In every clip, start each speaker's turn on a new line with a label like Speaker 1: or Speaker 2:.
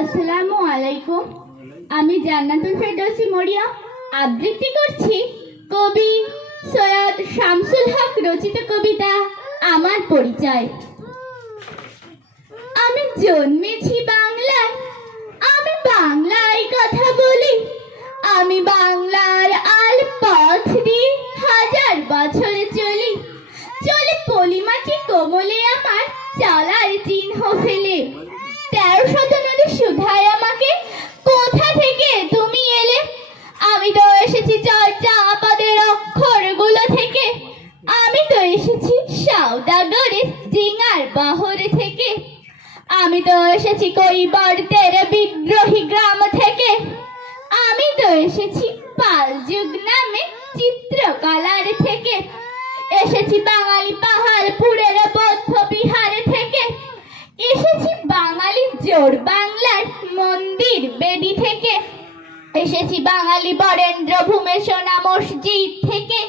Speaker 1: আসসালামু আলাইকুম। আমি জান্নাতুল ফেরদৌসি মরিয়া। আবৃত্তি করছি কবি সৈয়দ শামসুল হক রচিত কবিতা আমার পরিচয়। আমি জন্মেছি বাংলায়, আমি বাংলায় কথা বলি। আমি বাংলার আল পথ দিয়ে হাজার বছরে চলি। চলে পলিমাটি কোমলে ফেলে। তেরো শত নদী শুধায় আমাকে। কোথা থেকে তুমি এলে? আমি তো এসেছি চর্চা আপাদের অক্ষরগুলো থেকে। আমি তো এসেছি সওদাগরের জিঙার বহরে থেকে। আমি তো এসেছি কৈবর্তের বিদ্রোহী গ্রাম থেকে। আমি তো এসেছি পাল যুগ নামে চিত্রকলার থেকে। এসেছি বাঙালি পাহাড়পুরের বৌদ্ধ বিহার থেকে। এসেছি বাঙালি জোর, বাংলার মন্দির বেদি থেকে। এসেছি বাঙালি বরেন্দ্র ভূমে মসজিদ থেকে।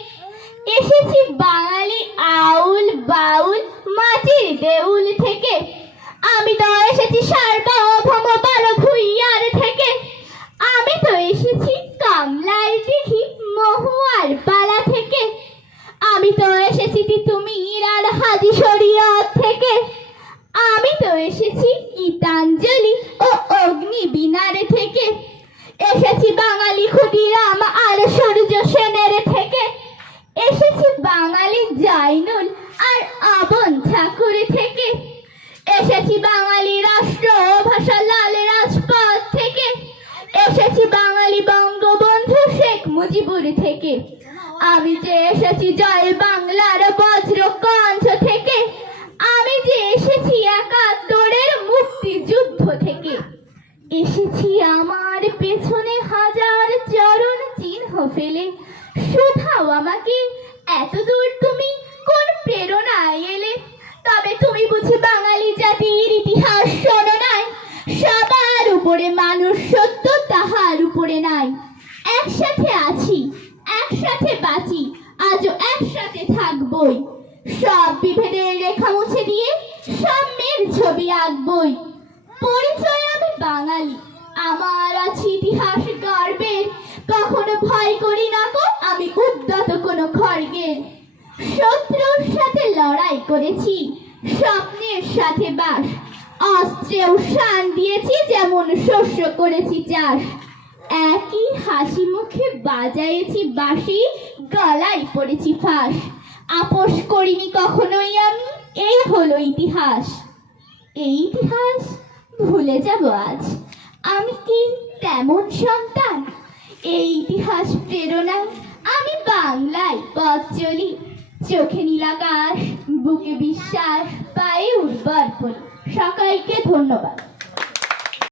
Speaker 1: এসেছি বাঙালি আউল বাউল মাটির দেউল থেকে। আমি তো এসেছি সার্বভৌম বড় ভুইয়ার থেকে। আমি তো এসেছি কামলার দিঘি মহুয়ার পালা থেকে। আমি তো এসেছি তিতুমির আর হাজি শরীয়ত থেকে। আমি তো এসেছি গীতাঞ্জলি ও অগ্নি বিনারে থেকে। এসেছি বাঙালি ক্ষুদিরাম আর সূর্য সেনের থেকে। এসেছি বাঙালি জাইনুল আর আবন ঠাকুর থেকে। এসেছি বাঙালি রাষ্ট্র ভাষা লাল রাজপথ থেকে। এসেছি বাঙালি বঙ্গবন্ধু শেখ মুজিবুর থেকে। আমি যে এসেছি জয় বাংলার বজ্র কণ্ঠ থেকে আমি যে এসেছি একাত্তরের মুক্তিযুদ্ধ থেকে এসেছি আমার পেছনে হাজার চরণ চিহ্ন ফেলে। শুধাও আমাকে এত দূর তুমি কোন প্রেরণায় এলে? তবে তুমি বুঝি বাঙালি জাতির ইতিহাস শোনো নাই। সবার উপরে মানুষ সত্য, তাহার উপরে নাই। একসাথে আছি, একসাথে বাঁচি, আজও একসাথে থাকবই। সব বিভেদের রেখা মুছে দিয়ে সব সাম্যের ছবি আঁকবই। পরিচয় আমি বাঙালি। আমার আছে ইতিহাস গর্বের কখনো ভয় করি না গো, আমি উদ্যত কোনো খড়গের শত্রুর সাথে লড়াই করেছি, স্বপ্নের সাথে বাস। অস্ত্রেও শান দিয়েছি, যেমন শস্য করেছি চাষ। একই হাসি মুখে বাজাইছি বাঁশি, গলায় পড়েছি ফাঁস। আপোষ করিনি কখনোই আমি, এই হলো ইতিহাস। এই ইতিহাস ভুলে যাব আজ। আমি কি তেমন সন্তান? এই ইতিহাস প্রেরণায় আমি বাংলায় পথ চলি। চোখে নীলাকাশ বুকে বিশ্বাস, পায়ে উর্বর করি। সকালকে ধন্যবাদ।